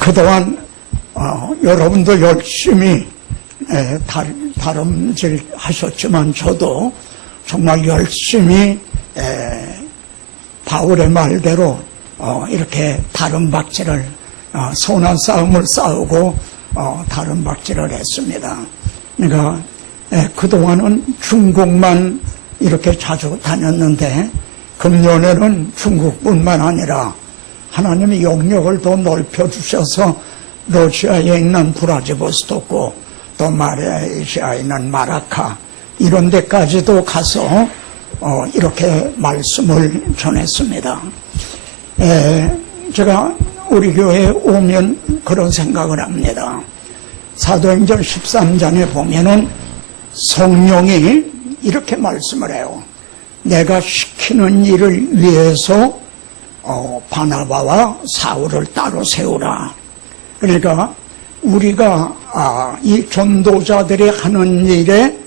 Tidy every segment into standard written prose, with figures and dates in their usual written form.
그동안 여러분도 열심히 다름질 하셨지만 저도 정말 열심히 바울의 말대로 이렇게 다름박질을 선한 싸움을 싸우고 다름박질을 했습니다. 그러니까 그동안은 중국만 이렇게 자주 다녔는데 금년에는 중국뿐만 아니라 하나님이 영역을 더 넓혀주셔서 러시아에 있는 브라지보스토크 또 말레이시아에 있는 마라카 이런 데까지도 가서 이렇게 말씀을 전했습니다. 제가 우리 교회에 오면 그런 생각을 합니다. 사도행전 13장에 보면은 성령이 이렇게 말씀을 해요. 내가 시키는 일을 위해서 바나바와 사울을 따로 세우라. 그러니까 우리가 이 전도자들이 하는 일에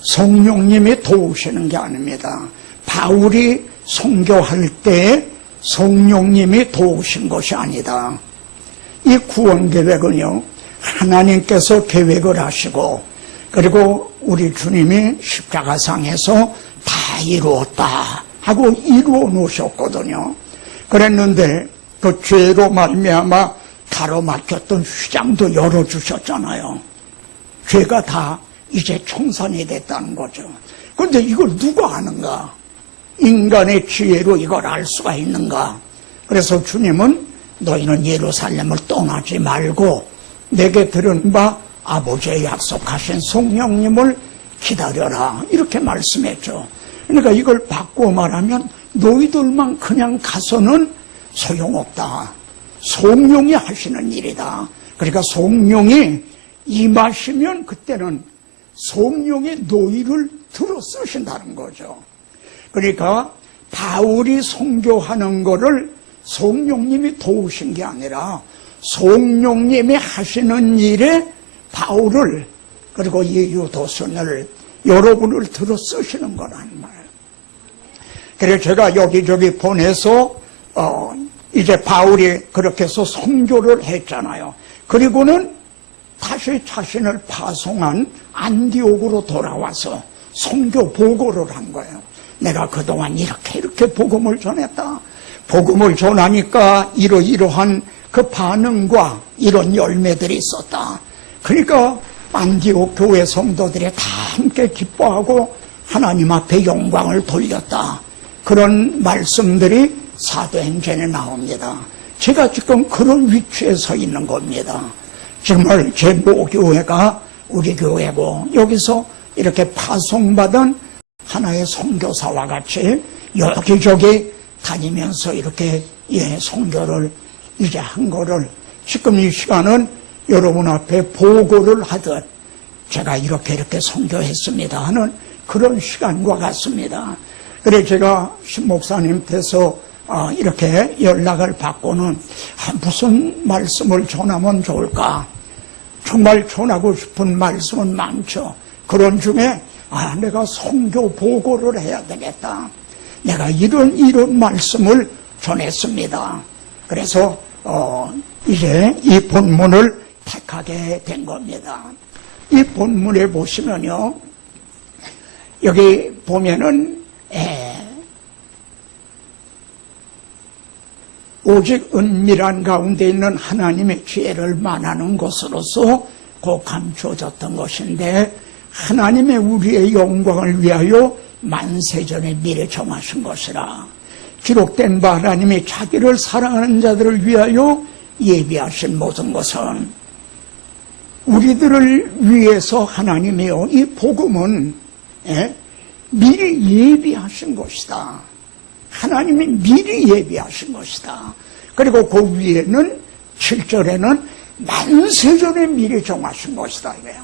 성령님이 도우시는 게 아닙니다. 바울이 선교할 때 성령님이 도우신 것이 아니다. 이 구원 계획은요, 하나님께서 계획을 하시고 그리고 우리 주님이 십자가상에서 다 이루었다 하고 이루어 놓으셨거든요. 그랬는데 그 죄로 말미암아 가로막혔던 휘장도 열어주셨잖아요. 죄가 다 이제 청산이 됐다는 거죠. 그런데 이걸 누가 아는가? 인간의 지혜로 이걸 알 수가 있는가? 그래서 주님은 너희는 예루살렘을 떠나지 말고 내게 들은 바 아버지의 약속하신 성령님을 기다려라 이렇게 말씀했죠. 그러니까 이걸 바꾸어 말하면 너희들만 그냥 가서는 소용없다. 성령이 하시는 일이다. 그러니까 성령이 임하시면 그때는 성령이 너희를 들어 쓰신다는 거죠. 그러니까 바울이 선교하는 거를 성령님이 도우신 게 아니라 성령님이 하시는 일에 바울을 그리고 이 유도선을 여러분을 들어 쓰시는 거란 말이에요. 그래서 제가 여기저기 보내서 이제 바울이 그렇게 해서 선교를 했잖아요. 그리고는 다시 자신을 파송한 안디옥으로 돌아와서 선교 보고를 한 거예요. 내가 그동안 이렇게 복음을 전했다. 복음을 전하니까 이러이러한 그 반응과 이런 열매들이 있었다. 그러니까 안디옥 교회 성도들이 다 함께 기뻐하고 하나님 앞에 영광을 돌렸다. 그런 말씀들이 사도행전에 나옵니다. 제가 지금 그런 위치에 서 있는 겁니다. 정말 제 모교회가 우리 교회고 여기서 이렇게 파송받은 하나의 선교사와 같이 여기저기 다니면서 이렇게 선교를 이제 한 거를 지금 이 시간은 여러분 앞에 보고를 하듯 제가 이렇게 선교했습니다 하는 그런 시간과 같습니다. 그래서 제가 신 목사님께서 이렇게 연락을 받고는 무슨 말씀을 전하면 좋을까? 정말 전하고 싶은 말씀은 많죠. 그런 중에 내가 선교 보고를 해야 되겠다. 내가 이런 말씀을 전했습니다. 그래서 이제 이 본문을 택하게 된 겁니다. 이 본문에 보시면요, 여기 보면은 오직 은밀한 가운데 있는 하나님의 지혜를 말하는 것으로서 곧 감추어졌던 것인데 하나님의 우리의 영광을 위하여 만세전에 미리 정하신 것이라. 기록된 바 하나님이 자기를 사랑하는 자들을 위하여 예비하신 모든 것은 우리들을 위해서 하나님이요, 이 복음은 미리 예비하신 것이다. 하나님이 미리 예비하신 것이다. 그리고 그 위에는 7절에는 만세전에 미리 정하신 것이다 이래요.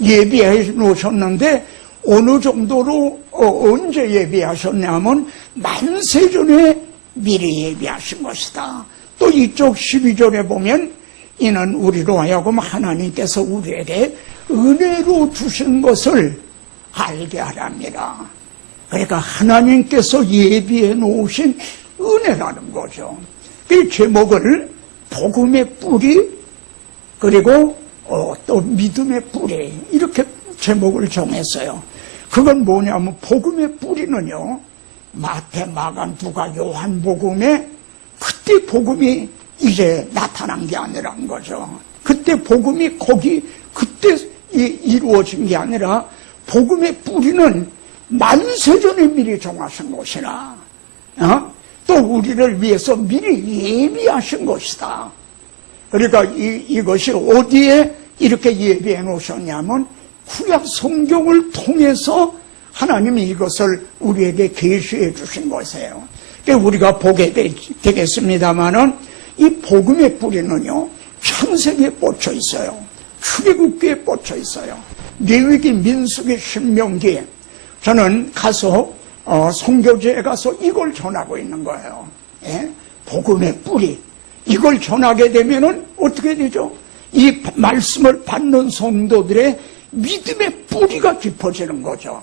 예비해 놓으셨는데 어느 정도로 언제 예비하셨냐면 만세전에 미리 예비하신 것이다. 또 이쪽 12절에 보면 이는 우리로 하여금 하나님께서 우리에게 은혜로 주신 것을 알게 하랍니다. 그러니까 하나님께서 예비해 놓으신 은혜라는 거죠. 이 제목을 복음의 뿌리, 그리고 또 믿음의 뿌리, 이렇게 제목을 정했어요. 그건 뭐냐면 복음의 뿌리는요, 마태, 마가, 누가, 요한복음에 그때 복음이 이제 나타난 게 아니란 거죠. 그때 복음이 그때 이루어진 게 아니라 복음의 뿌리는 만세전에 미리 정하신 것이라, 또 우리를 위해서 미리 예비하신 것이다. 그러니까 이것이 어디에 이렇게 예비해 놓으셨냐면 구약 성경을 통해서 하나님이 이것을 우리에게 계시해 주신 것이에요. 그러니까 우리가 보게 되겠습니다만은 이 복음의 뿌리는요, 창세기에 뻗쳐 있어요. 출애굽기에 뻗쳐 있어요. 레위기, 민수기, 신명기. 저는 가서 선교지에 가서 이걸 전하고 있는 거예요. 예? 복음의 뿌리. 이걸 전하게 되면은 어떻게 되죠? 이 말씀을 받는 성도들의 믿음의 뿌리가 깊어지는 거죠.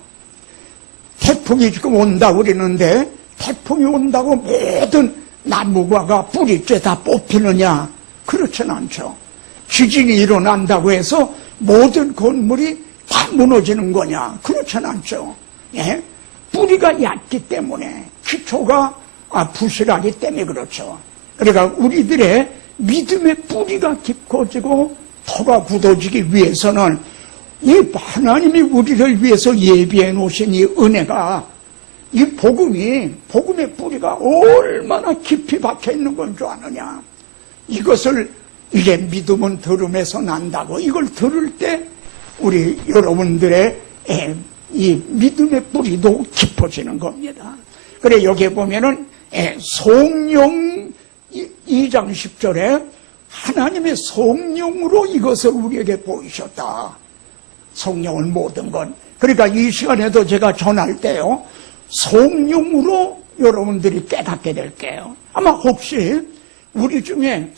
태풍이 지금 온다고 그러는데 태풍이 온다고 모든 나무가 뿌리째 다 뽑히느냐? 그렇진 않죠. 지진이 일어난다고 해서 모든 건물이 다 무너지는 거냐? 그렇진 않죠. 예? 뿌리가 얕기 때문에, 기초가 부실하기 때문에 그렇죠. 그러니까 우리들의 믿음의 뿌리가 깊어지고 터가 굳어지기 위해서는 이 하나님이 우리를 위해서 예비해 놓으신 이 은혜가, 이 복음의 뿌리가 얼마나 깊이 박혀 있는 건 줄 아느냐. 이것을 이제 믿음은 들음에서 난다고, 이걸 들을 때 우리 여러분들의 이 믿음의 뿌리도 깊어지는 겁니다. 그래 여기에 보면은 성령 2장 10절에 하나님의 성령으로 이것을 우리에게 보이셨다. 성령은 모든 것. 그러니까 이 시간에도 제가 전할 때요, 성령으로 여러분들이 깨닫게 될게요. 아마 혹시 우리 중에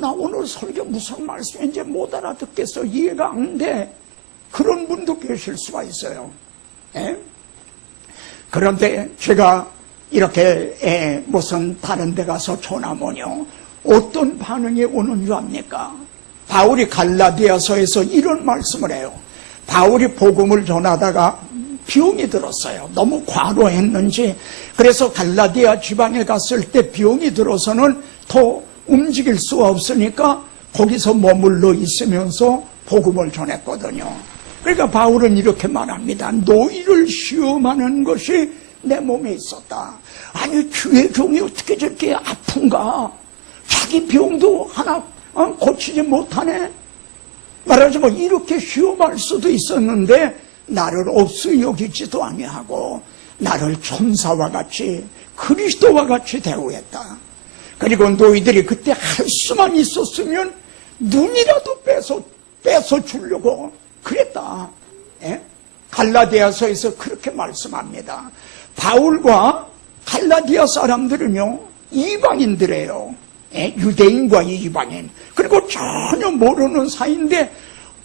나 오늘 설교 무슨 말씀인지 못 알아듣겠어, 이해가 안 돼, 그런 분도 계실 수가 있어요. 예? 그런데 제가 이렇게 무슨 다른 데 가서 전하면요, 어떤 반응이 오는 줄 압니까? 바울이 갈라디아서에서 이런 말씀을 해요. 바울이 복음을 전하다가 병이 들었어요. 너무 과로했는지. 그래서 갈라디아 지방에 갔을 때 병이 들어서는 더 움직일 수가 없으니까 거기서 머물러 있으면서 복음을 전했거든요. 그러니까 바울은 이렇게 말합니다. 너희를 시험하는 것이 내 몸에 있었다. 아니, 주의 종이 어떻게 저렇게 아픈가? 자기 병도 하나 고치지 못하네? 말하자면 이렇게 시험할 수도 있었는데 나를 없이 여기지도 아니하고 나를 천사와 같이 그리스도와 같이 대우했다. 그리고 너희들이 그때 할 수만 있었으면 눈이라도 빼서 주려고 그랬다. 예? 갈라디아서에서 그렇게 말씀합니다. 바울과 갈라디아 사람들은요, 이방인들이에요. 예? 유대인과 이방인. 그리고 전혀 모르는 사이인데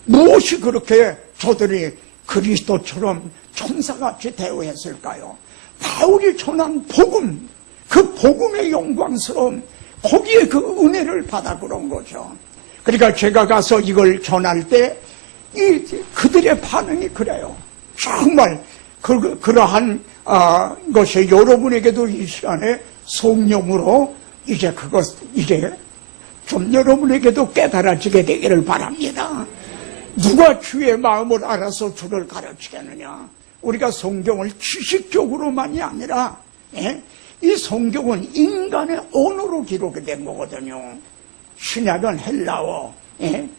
무엇이 그렇게 저들이 그리스도처럼 천사같이 대우했을까요? 바울이 전한 복음, 그 복음의 영광스러움, 거기에 그 은혜를 받아 그런 거죠. 그러니까 제가 가서 이걸 전할 때 그들의 반응이 그래요. 정말 그러한 것이 여러분에게도 이 시간에 성령으로 이제 좀 여러분에게도 깨달아지게 되기를 바랍니다. 누가 주의 마음을 알아서 주를 가르치겠느냐? 우리가 성경을 지식적으로만이 아니라, 이 성경은 인간의 언어로 기록이 된 거거든요. 신약은 헬라어,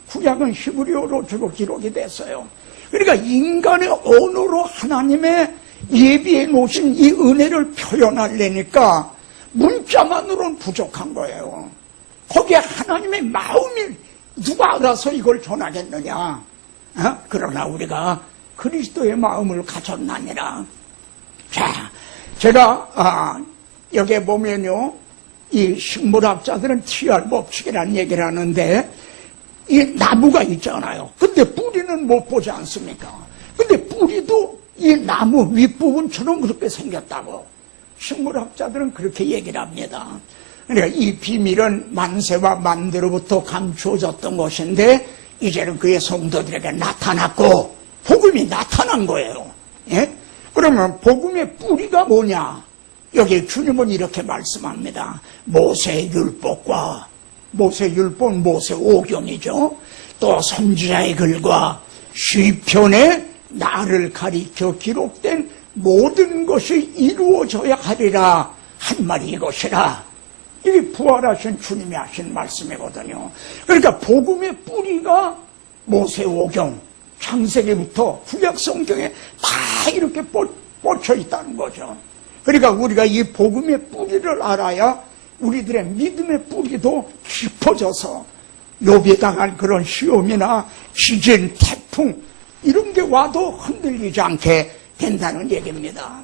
구약은 히브리어로 주로 기록이 됐어요. 그러니까 인간의 언어로 하나님의 예비해 놓으신 이 은혜를 표현하려니까 문자만으로는 부족한 거예요. 거기에 하나님의 마음이 누가 알아서 이걸 전하겠느냐? 그러나 우리가 그리스도의 마음을 가졌나니라. 자, 제가 여기에 보면요, 이 식물학자들은 TR 법칙이라는 얘기를 하는데, 이 나무가 있잖아요. 근데 뿌리는 못 보지 않습니까? 근데 뿌리도 이 나무 윗부분처럼 그렇게 생겼다고 식물학자들은 그렇게 얘기를 합니다. 그러니까 이 비밀은 만세와 만대로부터 감추어졌던 것인데 이제는 그의 성도들에게 나타났고 복음이 나타난 거예요. 예? 그러면 복음의 뿌리가 뭐냐? 여기 주님은 이렇게 말씀합니다. 모세율법과 모세율법, 모세오경이죠. 또 선지자의 글과 시편에 나를 가리켜 기록된 모든 것이 이루어져야 하리라 한 말이 이것이라. 이게 부활하신 주님이 하신 말씀이거든요. 그러니까 복음의 뿌리가 모세오경, 창세기부터 구약성경에 다 이렇게 뻗쳐 있다는 거죠. 그러니까 우리가 이 복음의 뿌리를 알아야 우리들의 믿음의 뿌리도 깊어져서 욥이 당한 그런 시험이나 지진, 태풍 이런 게 와도 흔들리지 않게 된다는 얘기입니다.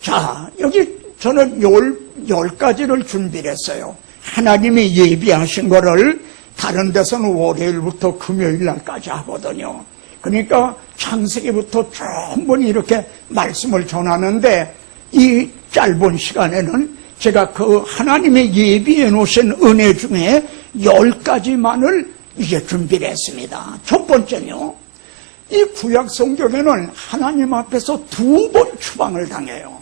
자, 여기 저는 열 가지를 준비를 했어요. 하나님이 예비하신 거를 다른 데서는 월요일부터 금요일 날까지 하거든요. 그러니까 창세기부터 충분히 이렇게 말씀을 전하는데 이 짧은 시간에는 제가 그 하나님의 예비해 놓으신 은혜 중에 10가지만을 이제 준비를 했습니다. 첫 번째는요, 이 구약 성경에는 하나님 앞에서 2번 추방을 당해요.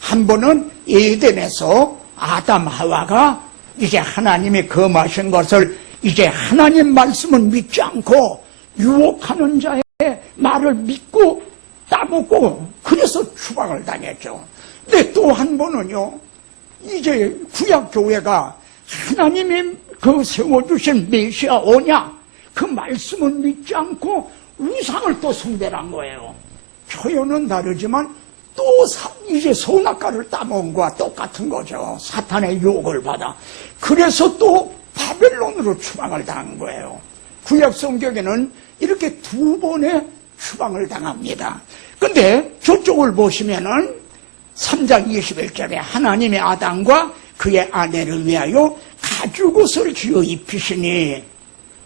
한 번은 에덴에서 아담 하와가 이제 하나님이 금하신 것을 이제 하나님 말씀은 믿지 않고 유혹하는 자의 말을 믿고 따먹고 그래서 추방을 당했죠. 근데 또 한 번은요, 이제 구약교회가 하나님이 그 세워주신 메시아 오냐 그 말씀은 믿지 않고 우상을 또 숭배한 거예요. 표현은 다르지만 또 이제 선악과를 따먹은 거와 똑같은 거죠. 사탄의 유혹을 받아. 그래서 또 바벨론으로 추방을 당한 거예요. 구약 성경에는 이렇게 2번의 추방을 당합니다. 근데 저쪽을 보시면은 3장 21절에 하나님의 아담과 그의 아내를 위하여 가죽옷을 지어 입히시니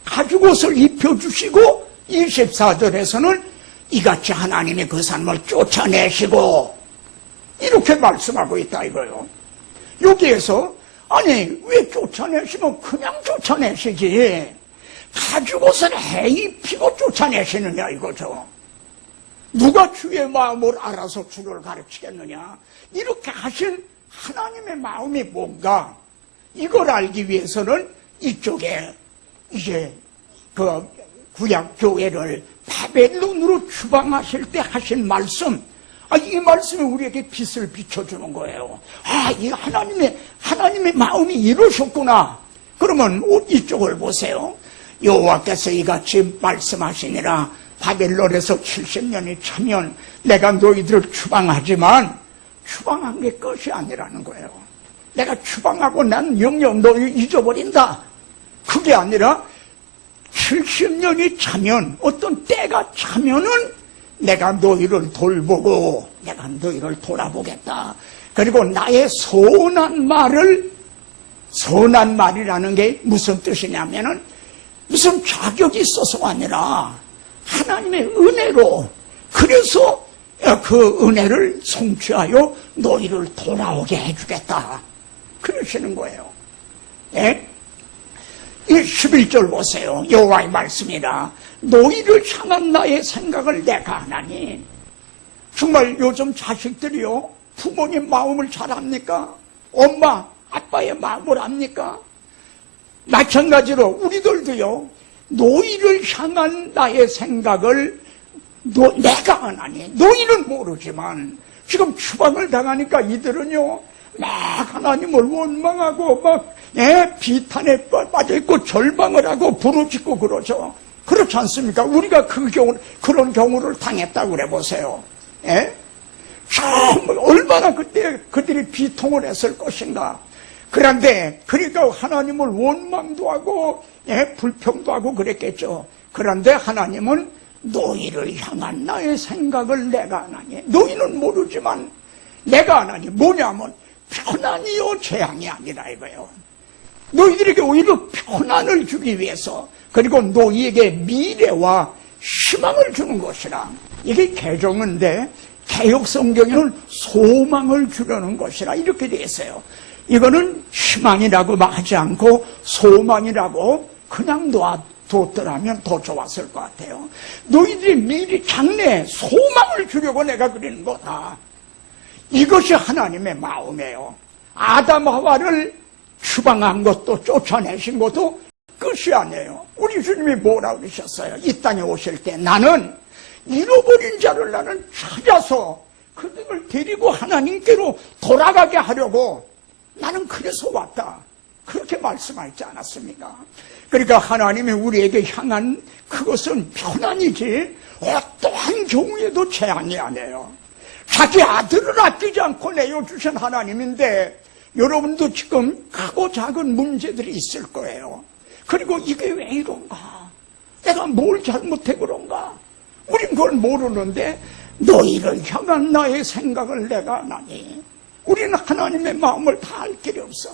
가죽옷을 입혀주시고 24절에서는 이같이 하나님이 그 사람을 쫓아내시고 이렇게 말씀하고 있다 이거요. 여기에서 아니 왜 쫓아내시면 그냥 쫓아내시지 가죽옷을 해입히고 쫓아내시느냐 이거죠. 누가 주의 마음을 알아서 주를 가르치겠느냐. 이렇게 하신 하나님의 마음이 뭔가 이걸 알기 위해서는 이쪽에 이제 그 구약교회를 바벨론으로 추방하실 때 하신 말씀, 이 말씀이 우리에게 빛을 비춰주는 거예요. 이 하나님의 마음이 이러셨구나. 그러면 이쪽을 보세요. 여호와께서 이같이 말씀하시니라. 바벨론에서 70년이 차면 내가 너희들을 추방하지만 추방한 게 끝이 아니라는 거예요. 내가 추방하고 난 영영 너희 잊어버린다. 그게 아니라 70년이 차면 어떤 때가 차면은 내가 너희를 돌보고 내가 너희를 돌아보겠다. 그리고 나의 선한 말이라는 게 무슨 뜻이냐면은 무슨 자격이 있어서가 아니라 하나님의 은혜로 그래서 그 은혜를 성취하여 너희를 돌아오게 해주겠다. 그러시는 거예요. 예? 이 11절 보세요. 여호와의 말씀이라. 너희를 향한 나의 생각을 내가 하나니. 정말 요즘 자식들이요. 부모님 마음을 잘 압니까? 엄마, 아빠의 마음을 압니까? 마찬가지로 우리들도요. 너희를 향한 나의 생각을 내가 하나니. 너희는 모르지만 지금 추방을 당하니까 이들은요. 막 하나님을 원망하고 막 비탄에 빠져있고 절망을 하고 부르짖고 그러죠. 그렇지 않습니까? 우리가 그런 경우를 당했다고 그래 보세요. 정말 얼마나 그때 그들이 비통을 했을 것인가. 그런데 그러니까 하나님을 원망도 하고 불평도 하고 그랬겠죠. 그런데 하나님은 너희를 향한 나의 생각을 내가 하나니. 너희는 모르지만 내가 하나니. 뭐냐면 편안이요 재앙이 아니라 이거예요. 너희들에게 오히려 편안을 주기 위해서 그리고 너희에게 미래와 희망을 주는 것이라. 이게 개정인데 개혁성경에는 소망을 주려는 것이라 이렇게 되어 있어요. 이거는 희망이라고 하지 않고 소망이라고 그냥 놔뒀더라면 더 좋았을 것 같아요. 너희들이 미리 장래에 소망을 주려고 내가 그리는 거다. 이것이 하나님의 마음이에요. 아담 하와를 추방한 것도 쫓아내신 것도 끝이 아니에요. 우리 주님이 뭐라고 그러셨어요? 이 땅에 오실 때 나는 잃어버린 자를 나는 찾아서 그들을 데리고 하나님께로 돌아가게 하려고 나는 그래서 왔다. 그렇게 말씀하지 않았습니까? 그러니까 하나님이 우리에게 향한 그것은 편안이지 어떠한 경우에도 재앙이 아니에요. 자기 아들을 아끼지 않고 내어주신 하나님인데 여러분도 지금 크고 작은 문제들이 있을 거예요. 그리고 이게 왜 이런가? 내가 뭘 잘못해 그런가? 우린 그걸 모르는데 너희를 향한 나의 생각을 내가 하나니 우리는 하나님의 마음을 다 알 길이 없어.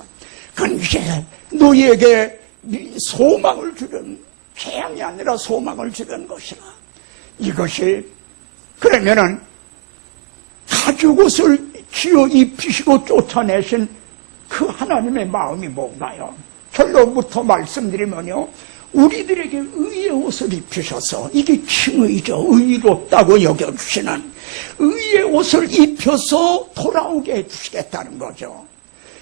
그건 이제 너희에게 소망을 주는 재앙이 아니라 소망을 주는 것이라. 이것이 그러면은 가죽옷을 지어 입히시고 쫓아내신 그 하나님의 마음이 뭔가요? 결론부터 말씀드리면요, 우리들에게 의의 옷을 입히셔서 이게 칭의죠. 의롭다고 여겨주시는 의의 옷을 입혀서 돌아오게 해주시겠다는 거죠.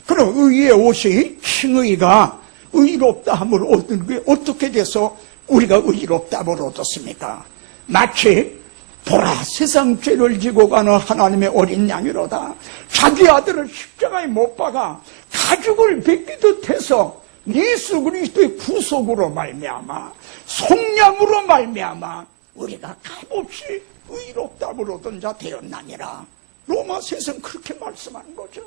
그럼 의의 옷이 칭의가 의롭다 함을 얻는 게 어떻게 돼서 우리가 의롭다 함을 얻었습니까? 마치 보라 세상 죄를 지고 가는 하나님의 어린 양이로다. 자기 아들을 십자가에 못 박아 가죽을 벗기듯 해서 예수 그리스도의 구속으로 말미암아 속량으로 말미암아 우리가 값없이 의롭다함을 얻은 자 되었나니라. 로마서에서는 그렇게 말씀하는 거죠.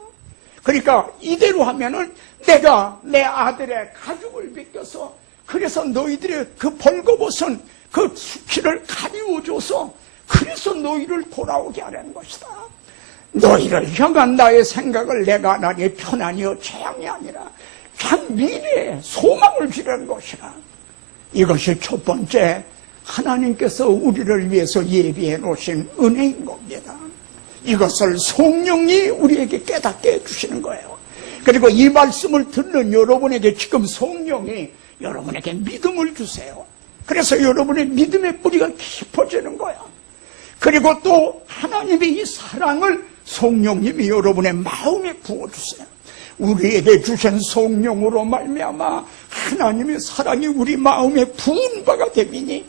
그러니까 이대로 하면은 내가 내 아들의 가죽을 벗겨서 그래서 너희들의 그 벌거벗은 그 수치를 가리워줘서 그래서 너희를 돌아오게 하려는 것이다. 너희를 향한 나의 생각을 내가 하나니 편안히요 재앙이 아니라 참 미래에 소망을 주려는 것이라. 이것이 첫 번째 하나님께서 우리를 위해서 예비해 놓으신 은혜인 겁니다. 이것을 성령이 우리에게 깨닫게 해주시는 거예요. 그리고 이 말씀을 듣는 여러분에게 지금 성령이 여러분에게 믿음을 주세요. 그래서 여러분의 믿음의 뿌리가 깊어지는 거야. 그리고 또 하나님의 이 사랑을 성령님이 여러분의 마음에 부어주세요. 우리에게 주신 성령으로 말미암아 하나님의 사랑이 우리 마음에 부은 바가 되리니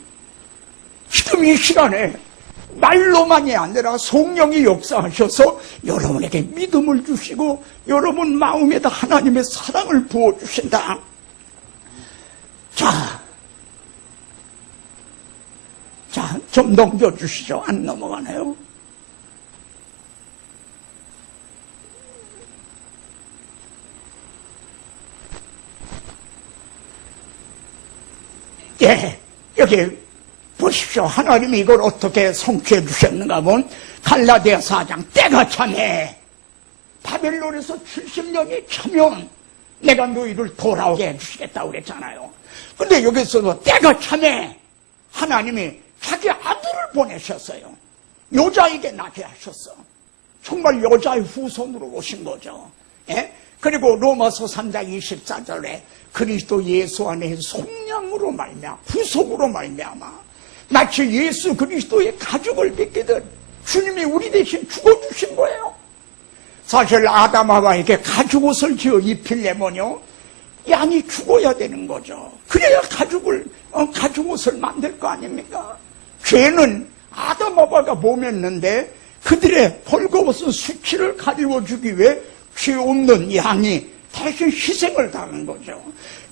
지금 이 시간에 말로만이 아니라 성령이 역사하셔서 여러분에게 믿음을 주시고 여러분 마음에다 하나님의 사랑을 부어주신다. 자, 좀 넘겨주시죠. 안 넘어가네요. 예, 여기 보십시오. 하나님이 이걸 어떻게 성취해 주셨는가 하면 갈라디아 4장 때가 차네. 바벨론에서 70년이 차면 내가 너희를 돌아오게 해주시겠다고 그랬잖아요. 근데 여기서도 때가 차네. 하나님이 자기 아들을 보내셨어요. 여자에게 나게 하셨어. 정말 여자의 후손으로 오신 거죠. 예? 그리고 로마서 3장 24절에 그리스도 예수 안에 속량으로 말미암아 구속으로 말미암아 마치 예수 그리스도의 가죽을 벗기듯 주님이 우리 대신 죽어주신 거예요. 사실 아담 하와에게 가죽옷을 지어 입히려면요 양이 죽어야 되는 거죠. 그래야 가죽옷을 만들 거 아닙니까? 죄는 아담 하와가 몸했는데 그들의 벌거벗은 수치를 가리워주기 위해 죄 없는 양이 대신 희생을 당한 거죠.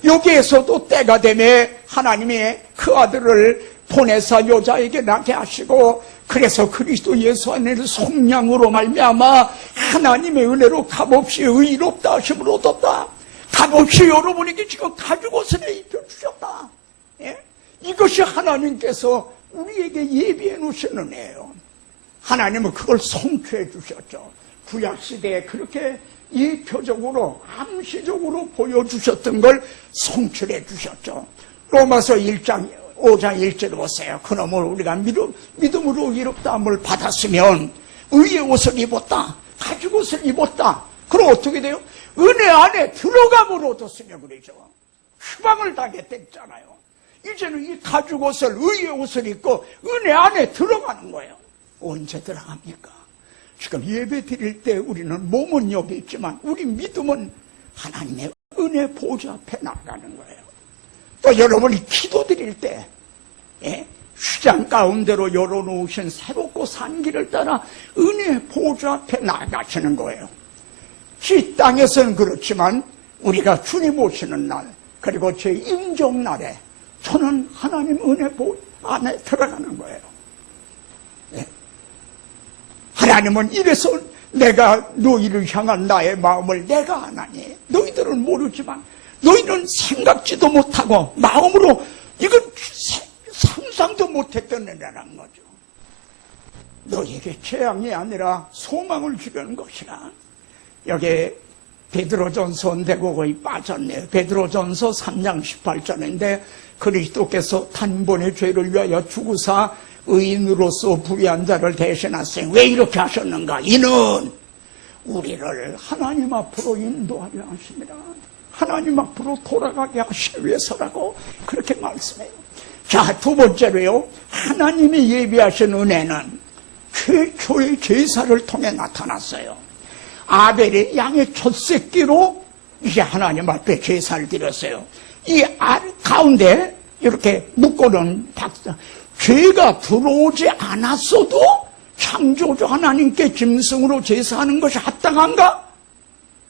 여기에서도 때가 되매 하나님이 그 아들을 보내사 여자에게 낳게 하시고 그래서 그리스도 예수 안에는 속량으로 말미암아 하나님의 은혜로 값없이 의롭다 하심을 얻었다. 값없이 여러분에게 지금 가죽옷을 입혀주셨다. 예? 이것이 하나님께서 우리에게 예비해 놓으신 은혜예요. 하나님은 그걸 성취해 주셨죠. 구약시대에 그렇게 이 표적으로 암시적으로 보여주셨던 걸 성취해 주셨죠. 로마서 5장 1절을 보세요. 그놈을 우리가 믿음으로 의롭다함을 받았으면 의의 옷을 입었다. 가죽옷을 입었다. 그럼 어떻게 돼요? 은혜 안에 들어감을 얻었으며 그러죠. 휴방을 당했댔잖아요. 이제는 이 가죽 옷을, 의의 옷을 입고 은혜 안에 들어가는 거예요. 언제 들어갑니까? 지금 예배 드릴 때 우리는 몸은 여기 있지만 우리 믿음은 하나님의 은혜 보좌 앞에 나가는 거예요. 또 여러분이 기도 드릴 때 휘장 가운데로 열어놓으신 새롭고 산 길을 따라 은혜 보좌 앞에 나가시는 거예요. 이 땅에서는 그렇지만 우리가 주님 오시는 날 그리고 제 임종날에 저는 하나님 은혜 안에 들어가는 거예요. 하나님은 이래서 내가 너희를 향한 나의 마음을 내가 아나니 너희들은 모르지만 너희는 생각지도 못하고 마음으로 이건 상상도 못했던 은혜라는 거죠. 너희에게 재앙이 아니라 소망을 주려는 것이라. 여기 베드로전서 내고 거의 빠졌네요. 베드로전서 3장 18절인데 그리스도께서 단번에 죄를 위하여 죽으사 의인으로서 불의한 자를 대신하시니 왜 이렇게 하셨는가? 이는 우리를 하나님 앞으로 인도하려 하십니다. 하나님 앞으로 돌아가게 하시기 위해서라고 그렇게 말씀해요. 자, 두 번째로요. 하나님이 예비하신 은혜는 최초의 제사를 통해 나타났어요. 아벨이 양의 첫 새끼로 이제 하나님 앞에 제사를 드렸어요. 이 가운데 이렇게 묶어놓은 박사, 죄가 들어오지 않았어도 창조주 하나님께 짐승으로 제사하는 것이 합당한가?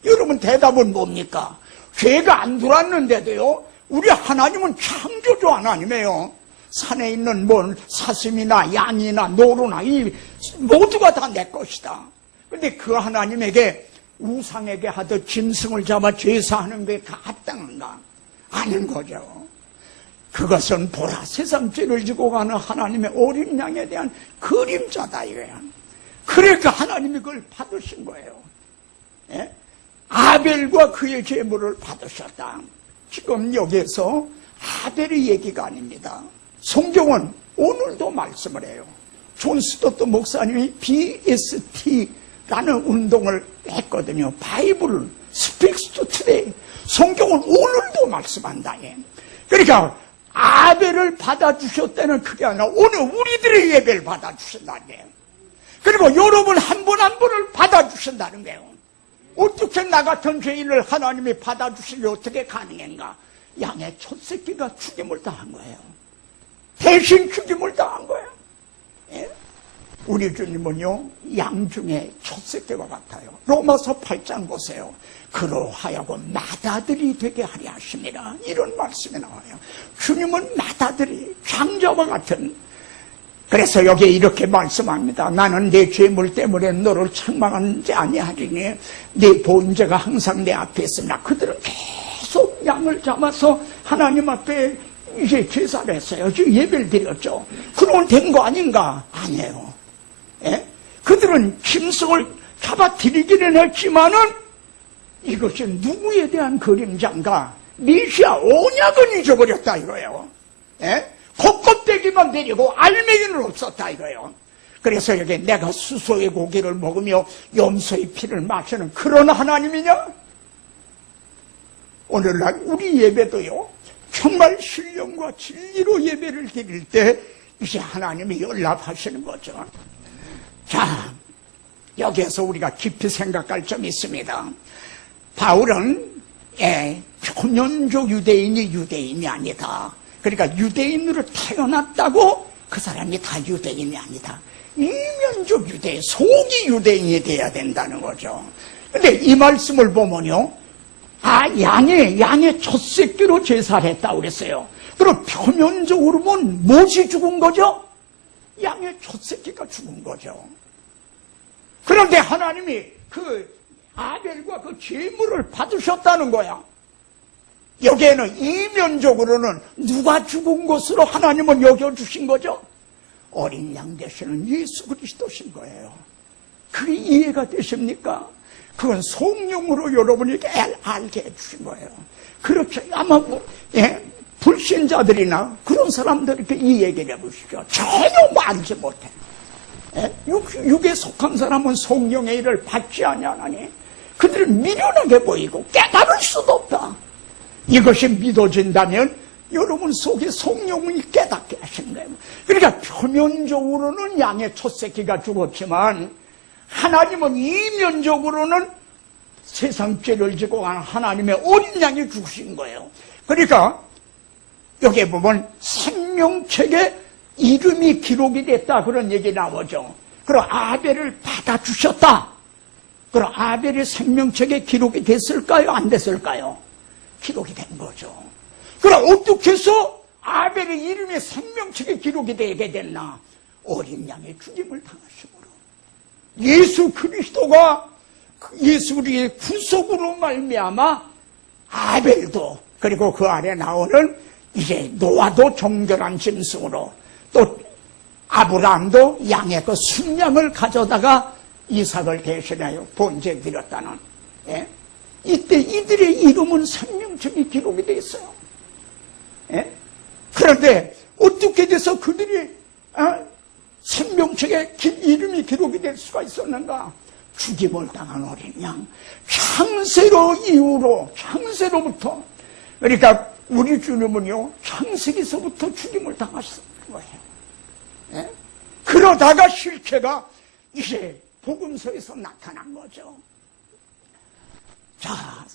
여러분 대답은 뭡니까? 죄가 안 들어왔는데도요, 우리 하나님은 창조주 하나님이에요. 산에 있는 사슴이나 양이나 노루나 이 모두가 다 내 것이다. 근데 그 하나님에게 우상에게 하듯 짐승을 잡아 제사하는 게 합당한가? 아닌 거죠. 그것은 보라 세상 죄를 지고 가는 하나님의 어린 양에 대한 그림자다 이거야. 그러니까 하나님이 그걸 받으신 거예요. 예? 아벨과 그의 제물을 받으셨다. 지금 여기에서 아벨의 얘기가 아닙니다. 성경은 오늘도 말씀을 해요. 존 스토트 목사님이 BST라는 운동을 했거든요. 바이블 스픽스 투 투데이. 성경은 오늘도 말씀한다. 그러니까 아벨을 받아주셨다는 그게 아니라 오늘 우리들의 예배를 받아주신다는 거예요. 그리고 여러분 한 분 한 분을 받아주신다는 거예요. 어떻게 나 같은 죄인을 하나님이 받아주시기 어떻게 가능한가? 양의 첫 새끼가 죽임을 당한 거예요. 대신 죽임을 당한 거예요. 예? 우리 주님은요, 양 중에 첫 새끼와 같아요. 로마서 8장 보세요. 그로 하여금 맏아들이 되게 하려 하십니다. 이런 말씀이 나와요. 주님은 맏아들이 장자와 같은. 그래서 여기에 이렇게 말씀합니다. 나는 내 죄물 때문에 너를 책망하지 아니하리니 네 보은제가 항상 내 앞에 있습니다. 그들은 계속 양을 잡아서 하나님 앞에 이제 제사를 했어요. 지금 예배를 드렸죠. 그러면 된 거 아닌가? 아니에요. 예? 그들은 짐승을 잡아 드리기는 했지만은 이것이 누구에 대한 그림자인가? 메시아 언약은 잊어버렸다 이거예요. 예? 겉껍데기만 내리고 알맹이는 없었다 이거예요. 그래서 여기 내가 수소의 고기를 먹으며 염소의 피를 마시는 그런 하나님이냐? 오늘날 우리 예배도요, 정말 신령과 진리로 예배를 드릴 때 이제 하나님이 연락하시는 거죠. 자, 여기에서 우리가 깊이 생각할 점이 있습니다. 바울은 초년조 유대인이 아니다. 그러니까 유대인으로 태어났다고 그 사람이 다 유대인이 아니다. 이면적 유대인, 속이 유대인이 돼야 된다는 거죠. 근데 이 말씀을 보면요, 양의 첫 새끼로 제사를 했다고 그랬어요. 그럼 표면적으로 보면 무엇이 죽은 거죠? 양의 첫 새끼가 죽은 거죠. 그런데 하나님이 그 아벨과 그 제물을 받으셨다는 거야. 여기에는 이면적으로는 누가 죽은 것으로 하나님은 여겨주신 거죠? 어린 양 되시는 예수 그리스도신 거예요. 그게 이해가 되십니까? 그건 성령으로 여러분에게 알게 해주신 거예요. 그렇죠. 아마 불신자들이나 그런 사람들에게 이 얘기를 해보시죠. 전혀 알지 못해. 육에 속한 사람은 성령의 일을 받지 아니하나니 그들은 미련하게 보이고 깨달을 수도 없다. 이것이 믿어진다면 여러분 속에 성령이 깨닫게 하신 거예요. 그러니까 표면적으로는 양의 첫 새끼가 죽었지만 하나님은 이면적으로는 세상 죄를 지고 간 하나님의 어린 양이 죽으신 거예요. 그러니까 여기에 보면 생명책에 이름이 기록이 됐다 그런 얘기 나오죠. 그럼 아벨을 받아주셨다. 그럼 아벨의 생명책에 기록이 됐을까요? 안 됐을까요? 기록이 된 거죠. 그럼 어떻게 해서 아벨의 이름이 생명책에 기록이 되게 됐나? 어린 양의 죽임을 당하심으로. 예수 그리스도가 예수 우리의 구속으로 말미암아 아벨도 그리고 그 아래 나오는 이제 노아도 정결한 짐승으로 또 아브라함도 양의 그 순양을 가져다가 이삭을 대신하여 번제 드렸다는 예? 이때 이들의 이름은 생명책에 기록이 되어 있어요. 예? 그런데 어떻게 돼서 그들이 생명책에 이름이 기록이 될 수가 있었는가? 죽임을 당한 어린 양 창세로 이후로 창세로부터 그러니까 우리 주님은요 창세기서부터 죽임을 당하신 거예요. 예? 그러다가 실체가 이제 복음서에서 나타난 거죠. 자,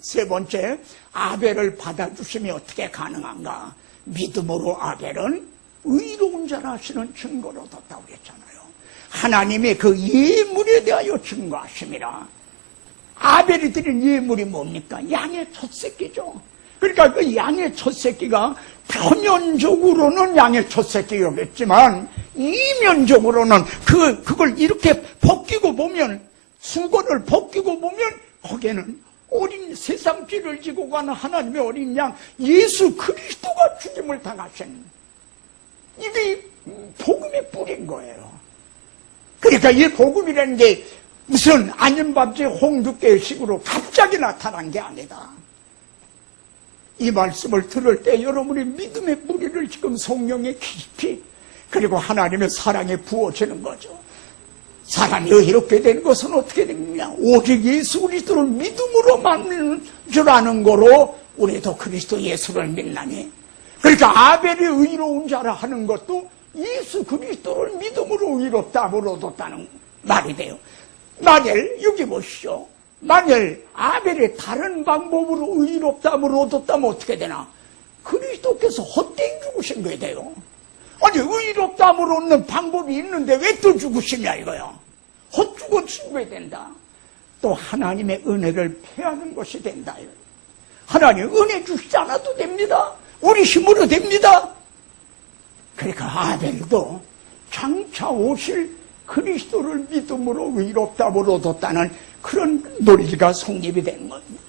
세 번째 아벨을 받아주심이 어떻게 가능한가? 믿음으로 아벨은 의로운 자라 하시는 증거를 얻었다고 그랬잖아요. 하나님의 그 예물에 대하여 증거하심이라. 아벨이 드린 예물이 뭡니까? 양의 첫 새끼죠. 그러니까 그 양의 첫 새끼가 표면적으로는 양의 첫 새끼였겠지만 이면적으로는 그걸 이렇게 벗기고 보면 수건을 벗기고 보면 거기에는 어린 세상 죄를 지고 가는 하나님의 어린 양 예수 그리스도가 죽임을 당하신 이게 복음의 뿌리인 거예요. 그러니까 이 복음이라는 게 무슨 안윤밥집 홍두깨식으로 갑자기 나타난 게 아니다. 이 말씀을 들을 때 여러분의 믿음의 뿌리를 지금 성령의 깊이 그리고 하나님의 사랑에 부어지는 거죠. 사람이 의롭게 되는 것은 어떻게 되느냐? 오직 예수 그리스도를 믿음으로 만드는 줄 아는 거로 우리도 그리스도 예수를 믿나니. 그러니까 아벨이 의로운 자라 하는 것도 예수 그리스도를 믿음으로 의롭다함을 얻었다는 말이 돼요. 만일 여기 보시죠. 만일 아벨이 다른 방법으로 의롭다함을 얻었다면 어떻게 되나? 그리스도께서 헛되이 죽으신 거에 돼요. 아니 의롭다함을 얻는 방법이 있는데 왜 또 죽으시냐 이거요. 헛죽어 죽어야 된다. 또 하나님의 은혜를 패하는 것이 된다. 하나님 은혜 주시지 않아도 됩니다. 우리 힘으로 됩니다. 그러니까 아벨도 장차 오실 그리스도를 믿음으로 의롭다함을 얻었다는 그런 논리가 성립이 된 겁니다.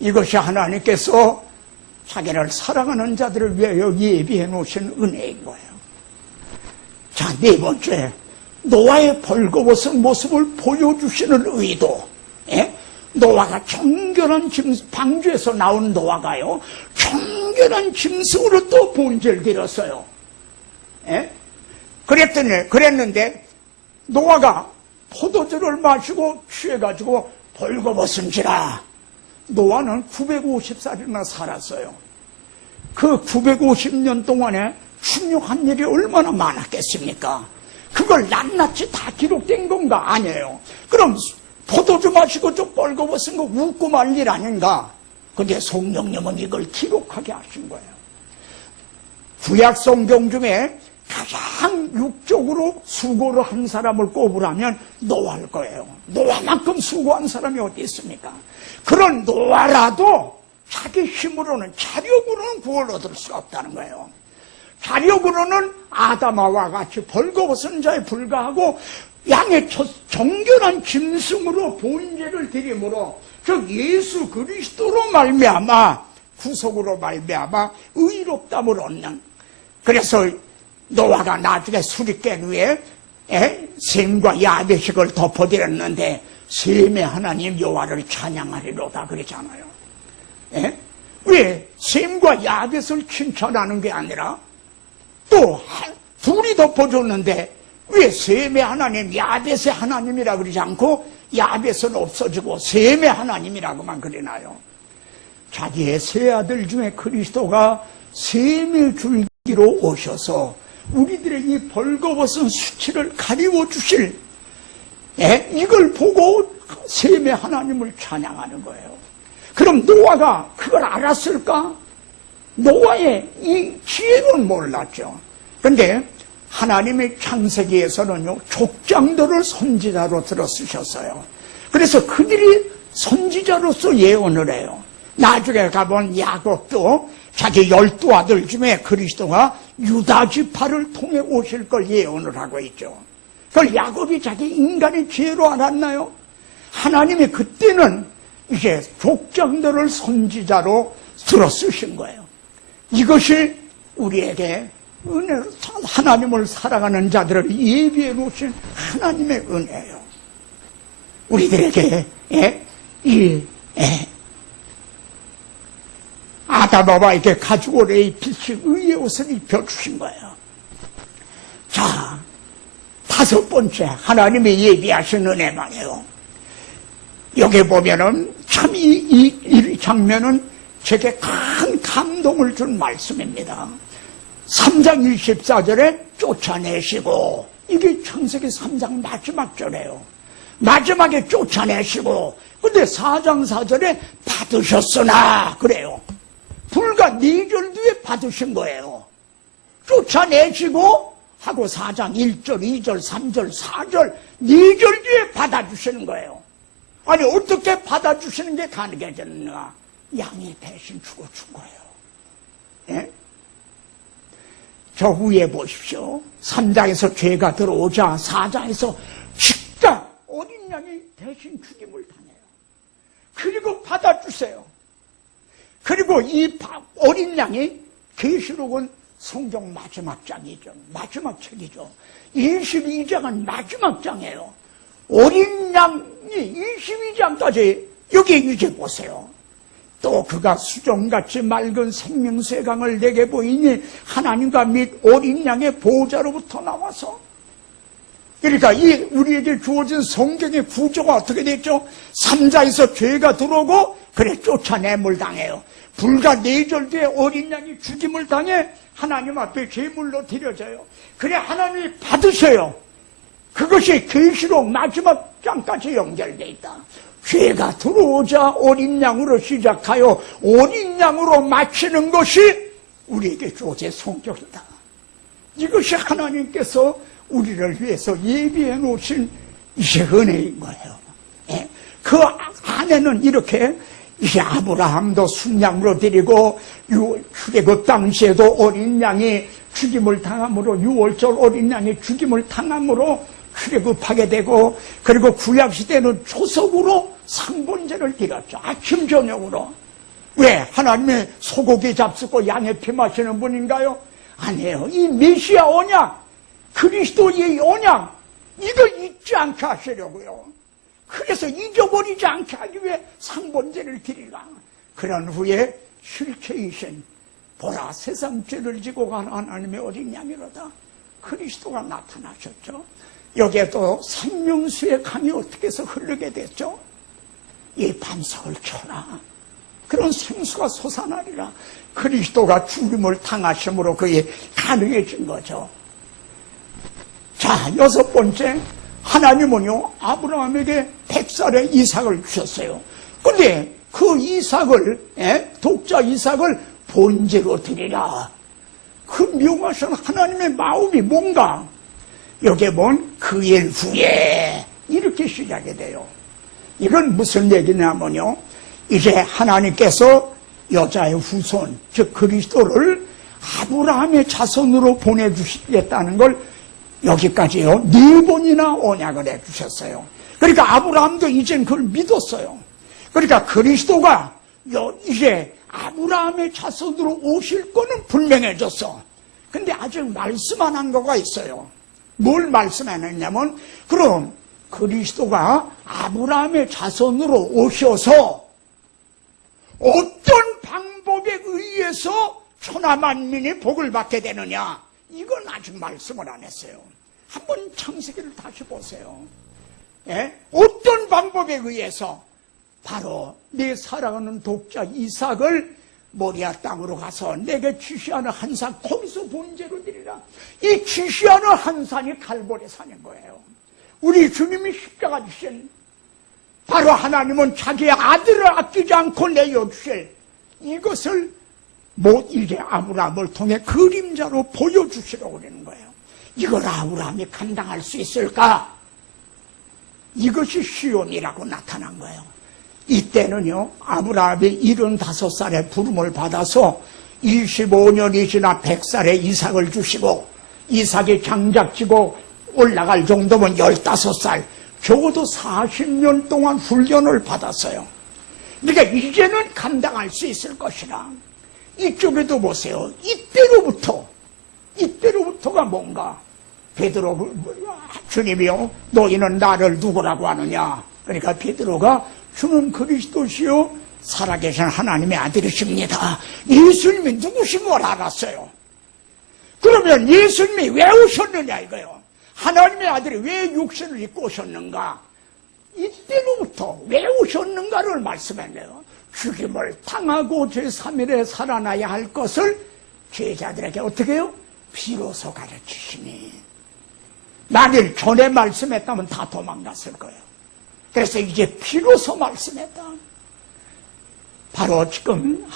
이것이 하나님께서 자기를 사랑하는 자들을 위하여 예비해 놓으신 은혜인 거예요. 자, 네 번째, 노아의 벌거벗은 모습을 보여주시는 의도. 예? 노아가 정결한 짐승, 방주에서 나온 노아가요, 정결한 짐승으로 또 번제를 드렸어요. 예? 그랬는데, 노아가 포도주를 마시고 취해가지고 벌거벗은지라. 노아는 950살이나 살았어요. 그 950년 동안에 충격한 일이 얼마나 많았겠습니까? 그걸 낱낱이 다 기록된 건가? 아니에요. 그럼 포도주 마시고 좀 벌거벗은 거 웃고 말 일 아닌가? 근데 성령님은 이걸 기록하게 하신 거예요. 구약 성경 중에 가장 육적으로 수고를 한 사람을 꼽으라면 노아일 거예요. 노아만큼 수고한 사람이 어디 있습니까? 그런 노아라도 자기 힘으로는, 자력으로는 구원을 얻을 수가 없다는 거예요. 자력으로는 아담아와 같이 벌거벗은 자에 불과하고 양의 정결한 짐승으로 번제를 드림으로, 즉 예수 그리스도로 말미암아 구속으로 말미암아 의롭다함을 얻는. 그래서 노아가 나중에 술이 깬 후에 셈과 야벳식을 덮어드렸는데 셈의 하나님 여호와를 찬양하리로다 그러잖아요. 왜 셈과 야벳을 칭찬하는 게 아니라 또 둘이 덮어줬는데 왜 셈의 하나님 야벳의 하나님이라 그러지 않고 야벳은 없어지고 셈의 하나님이라고만 그러나요? 자기의 세 아들 중에 그리스도가 셈의 줄기로 오셔서 우리들의 이 벌거벗은 수치를 가리워 주실, 이걸 보고 셈의 하나님을 찬양하는 거예요. 그럼 노아가 그걸 알았을까? 노아의 이 지혜는 몰랐죠. 그런데 하나님의 창세기에서는요, 족장들을 선지자로 들어쓰셨어요. 그래서 그들이 선지자로서 예언을 해요. 나중에 가본 야곱도 자기 12아들 중에 그리스도가 유다 지파를 통해 오실 걸 예언을 하고 있죠. 그걸 야곱이 자기 인간의 지혜로 알았나요? 하나님이 그때는 이제 족장들을 선지자로 들어쓰신 거예요. 이것이 우리에게 은혜로 하나님을 사랑하는 자들을 예비해 놓으신 하나님의 은혜예요. 우리들에게 아담아와에게 가죽 레이 빛이 의의 옷을 입혀주신 거예요. 자, 5번째 하나님의 예비하신 은혜만이에요. 여기 보면은 참 이 장면은 제게 큰 감동을 준 말씀입니다. 3장 24절에 쫓아내시고, 이게 창세기 3장 마지막 절이에요. 마지막에 쫓아내시고, 근데 4장 4절에 받으셨으나 그래요. 불과 4절 뒤에 받으신 거예요. 쫓아내시고 하고 4장 1절, 2절, 3절, 4절 4절 뒤에 받아주시는 거예요. 아니 어떻게 받아주시는 게 가능해졌는가? 양이 대신 죽어준 거예요. 예? 저 위에 보십시오. 3장에서 죄가 들어오자 4장에서 즉각 어린 양이 대신 죽임을 당해요. 그리고 받아주세요. 그리고 이 어린 양이, 계시록은 성경 마지막 장이죠. 마지막 책이죠. 22장은 마지막 장이에요. 어린 양이 22장까지, 여기 이제 보세요. 또 그가 수정같이 맑은 생명수의 강을 내게 보이니 하나님과 및 어린 양의 보호자로부터 나와서, 그러니까 이 우리에게 주어진 성경의 구조가 어떻게 됐죠? 3자에서 죄가 들어오고 그래 쫓아내물 당해요. 불과 4절 뒤에 어린 양이 죽임을 당해 하나님 앞에 제물로 드려져요. 그래 하나님이 받으셔요. 그것이 계시록 마지막 장까지 연결되어 있다. 죄가 들어오자 어린 양으로 시작하여 어린 양으로 마치는 것이 우리에게 주어진 성격이다. 이것이 하나님께서 우리를 위해서 예비해 놓으신 이제 은혜인 거예요. 예. 그 안에는 이렇게 이제 아브라함도 순양으로 드리고 출애굽 당시에도 어린 양이 죽임을 당함으로 6월절 어린 양이 죽임을 당함으로 출애굽하게 되고, 그리고 구약시대는 초석으로 상번제를 드렸죠. 아침 저녁으로. 왜? 하나님의 소고기 잡수고 양의 피 마시는 분인가요? 아니에요. 이 메시아 언약, 그리스도의 언약, 이걸 잊지 않게 하시려고요. 그래서 잊어버리지 않게 하기 위해 상번제를 드리라. 그런 후에 실체이신 보라 세상 죄를 지고 간 하나님의 어린 양이로다. 그리스도가 나타나셨죠. 여기에 또 생명수의 강이 어떻게 해서 흐르게 됐죠? 이 반석을 쳐라. 그런 생수가 솟아나리라. 그리스도가 죽임을 당하심으로 그게 가능해진 거죠. 자, 6번째, 하나님은요 아브라함에게 100살의 이삭을 주셨어요. 근데 그 이삭을, 독자 이삭을 번제로 드리라. 그 명하신 하나님의 마음이 뭔가? 여기에 보면 그 일 후에 이렇게 시작이 돼요. 이건 무슨 얘기냐면요, 이제 하나님께서 여자의 후손, 즉 그리스도를 아브라함의 자손으로 보내주시겠다는 걸 여기까지요 4번이나 언약을 해주셨어요. 그러니까 아브라함도 이젠 그걸 믿었어요. 그러니까 그리스도가 이제 아브라함의 자손으로 오실 거는 분명해졌어. 근데 아직 말씀 안 한 거가 있어요. 뭘 말씀 안 했냐면, 그럼 그리스도가 아브라함의 자손으로 오셔서 어떤 방법에 의해서 천하만민이 복을 받게 되느냐, 이건 아직 말씀을 안 했어요. 한번 창세기를 다시 보세요. 어떤 방법에 의해서 바로 내 사랑하는 독자 이삭을 모리아 땅으로 가서 내게 지시하는 한 산, 거기서 번제로 드리라. 이 지시하는 한 산이 갈보리 산인 거예요. 우리 주님이 십자가 지신, 바로 하나님은 자기의 아들을 아끼지 않고 내어주실 이것을 못 이게 아브라함을 통해 그림자로 보여주시려고 그러는 거예요. 이걸 아브라함이 감당할 수 있을까? 이것이 시온이라고 나타난 거예요. 이때는요, 아브라함이 75살에 부름을 받아서 25년이 지나 100살에 이삭을 주시고, 이삭이 장작지고 올라갈 정도면 15살, 적어도 40년 동안 훈련을 받았어요. 그러니까 이제는 감당할 수 있을 것이라. 이쪽에도 보세요. 이때로부터가 뭔가, 베드로, 주님이요, 너희는 나를 누구라고 하느냐? 그러니까 베드로가 주는 그리스도시요 살아계신 하나님의 아들이십니다. 예수님이 누구신 걸 알았어요. 그러면 예수님이 왜 오셨느냐 이거요. 하나님의 아들이 왜 육신을 입고 오셨는가? 이때로부터 왜 오셨는가를 말씀했네요. 죽임을 당하고 제3일에 살아나야 할 것을 제자들에게 어떻게 해요? 비로소 가르치시니. 만일 전에 말씀했다면 다 도망갔을 거예요. 그래서 이제 비로소 말씀했다. 바로 지금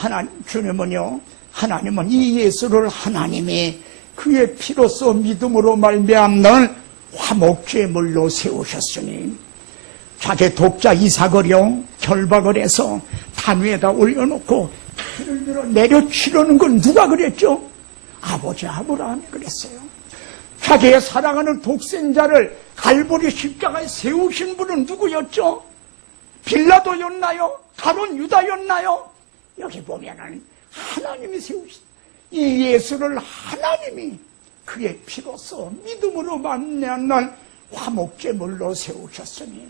주님은요, 하나님은 이 예수를 하나님이 그의 피로써 믿음으로 말미암는 화목제물로 세우셨으니, 자기 독자 이삭을요 결박을 해서 단 위에다 올려놓고 피를 들어 내려치려는 건 누가 그랬죠? 아버지 아브라함이 그랬어요. 자기의 사랑하는 독생자를 갈보리 십자가에 세우신 분은 누구였죠? 빌라도였나요? 가룟 유다였나요? 여기 보면은 하나님이 세우신 이 예수를 하나님이 그의 피로써 믿음으로 만난 화목제물로 세우셨으니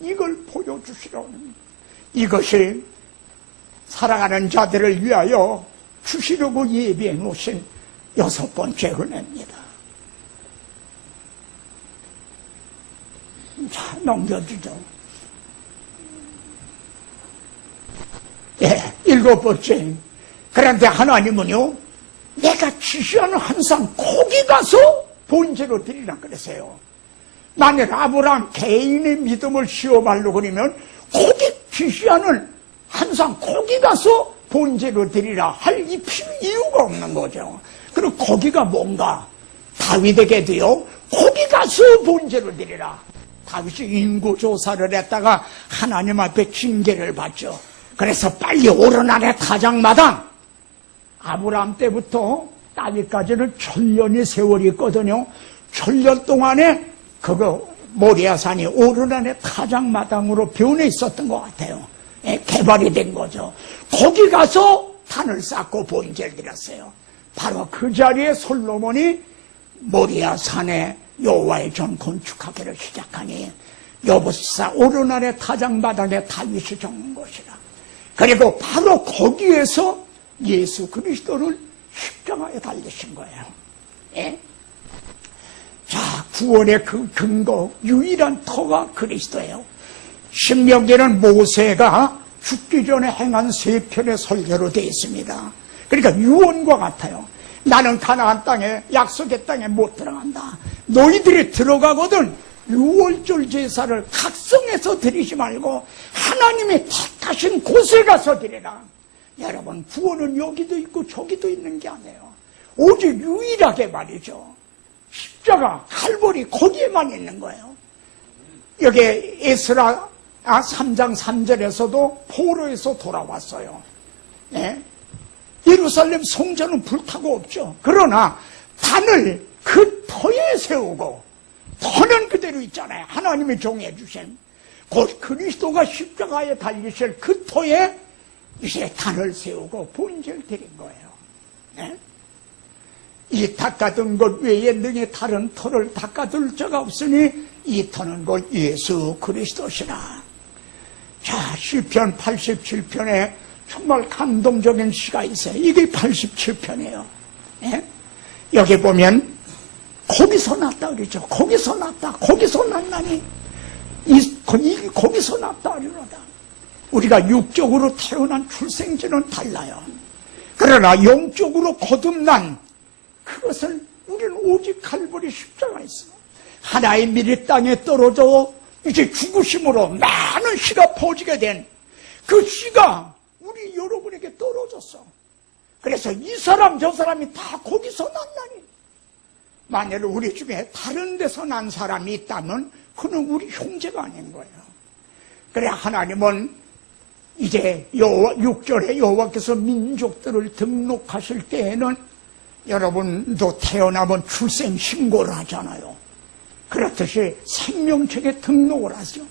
이걸 보여주시라는, 이것이 사랑하는 자들을 위하여 주시려고 예비해 놓으신 6번째 은혜입니다. 자, 넘겨주죠. 7번째. 그런데 하나님은요, 내가 지시하는 항상 거기 가서 본제로 드리라 그랬어요. 만약 아브라함 개인의 믿음을 시험하려고 그러면 거기 지시하는 항상 거기 가서 본제로 드리라 할 이유가 없는 거죠. 그리고 거기가 뭔가 다윗에게도요, 거기 가서 본제로 드리라. 다윗이 인구조사를 했다가 하나님 앞에 징계를 받죠. 그래서 빨리 오른 아래 타작마당, 아브라함 때부터 다윗까지는 1000년의 세월이 있거든요. 1000년 동안에 그거 모리아산이 오른 아래 타작마당으로 변해 있었던 것 같아요. 개발이 된 거죠. 거기 가서 탄을 쌓고 본제를 드렸어요. 바로 그 자리에 솔로몬이 모리아산에 여호와의 전 건축하기를 시작하니 여부사 오른 아래 타작마당에 다윗이 적는 것이라. 그리고 바로 거기에서 예수 그리스도를 십자가에 달리신 거예요. 예? 자, 구원의 그 근거, 유일한 터가 그리스도예요. 신명기는 모세가 죽기 전에 행한 3편의 설교로 되어 있습니다. 그러니까 유언과 같아요. 나는 가나안 땅에, 약속의 땅에 못 들어간다. 너희들이 들어가거든 유월절 제사를 각성해서 드리지 말고 하나님의 택하신 곳에 가서 드리라. 여러분, 구원은 여기도 있고 저기도 있는 게 아니에요. 오직 유일하게 말이죠. 십자가, 칼보리 거기에만 있는 거예요. 여기 에스라 3장 3절에서도 포로에서 돌아왔어요. 네? 예루살렘 성전은 불타고 없죠. 그러나 단을 그 터에 세우고, 터는 그대로 있잖아요. 하나님이 정해 주신 곧 그리스도가 십자가에 달리실 그 터에 이제 단을 세우고 본제를 드린 거예요. 네? 이 닦아둔 것 외에 능히 다른 터를 닦아둘 자가 없으니 이 터는 곧 예수 그리스도시라. 자, 시편 87편에 정말 감동적인 시가 있어요. 이게 87편이에요. 네? 여기 보면 거기서 났다 그러죠. 거기서 났다. 거기서 났나니 거기서 났다 하리로다. 우리가 육적으로 태어난 출생지는 달라요. 그러나 영적으로 거듭난 그것은 우리는 오직 칼보리 십자가에 있어. 하나의 미리 땅에 떨어져 이제 죽으심으로 많은 씨가 퍼지게 된 그 씨가 우리 여러분에게 떨어졌어. 그래서 이 사람 저 사람이 다 거기서 났나니, 만일 우리 중에 다른 데서 난 사람이 있다면 그는 우리 형제가 아닌 거예요. 그래 하나님은 이제 6절에 여호와께서 민족들을 등록하실 때에는 여러분도 태어나면 출생신고를 하잖아요. 그렇듯이 생명책에 등록을 하죠.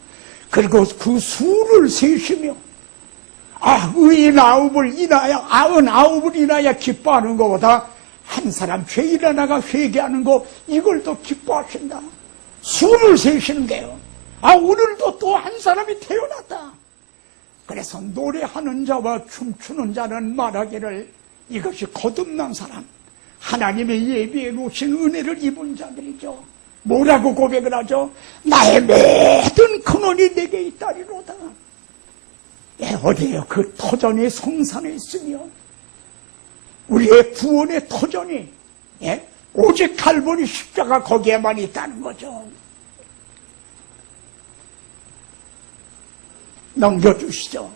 그리고 그 수를 세시며 의인 99을 인하여 기뻐하는 것보다 한 사람 죄인 하나가 회개하는 거 이걸 더 기뻐하신다. 수를 세시는 게요. 오늘도 또 한 사람이 태어났다. 그래서 노래하는 자와 춤추는 자는 말하기를 이것이 거듭난 사람, 하나님의 예비해 놓으신 은혜를 입은 자들이죠. 뭐라고 고백을 하죠? 나의 모든 근원이 내게 있다리로다. 어디에요? 그 터전이 성산에 있으며 우리의 구원의 터전이 오직 칼보리 십자가 거기에만 있다는 거죠. 넘겨주시죠.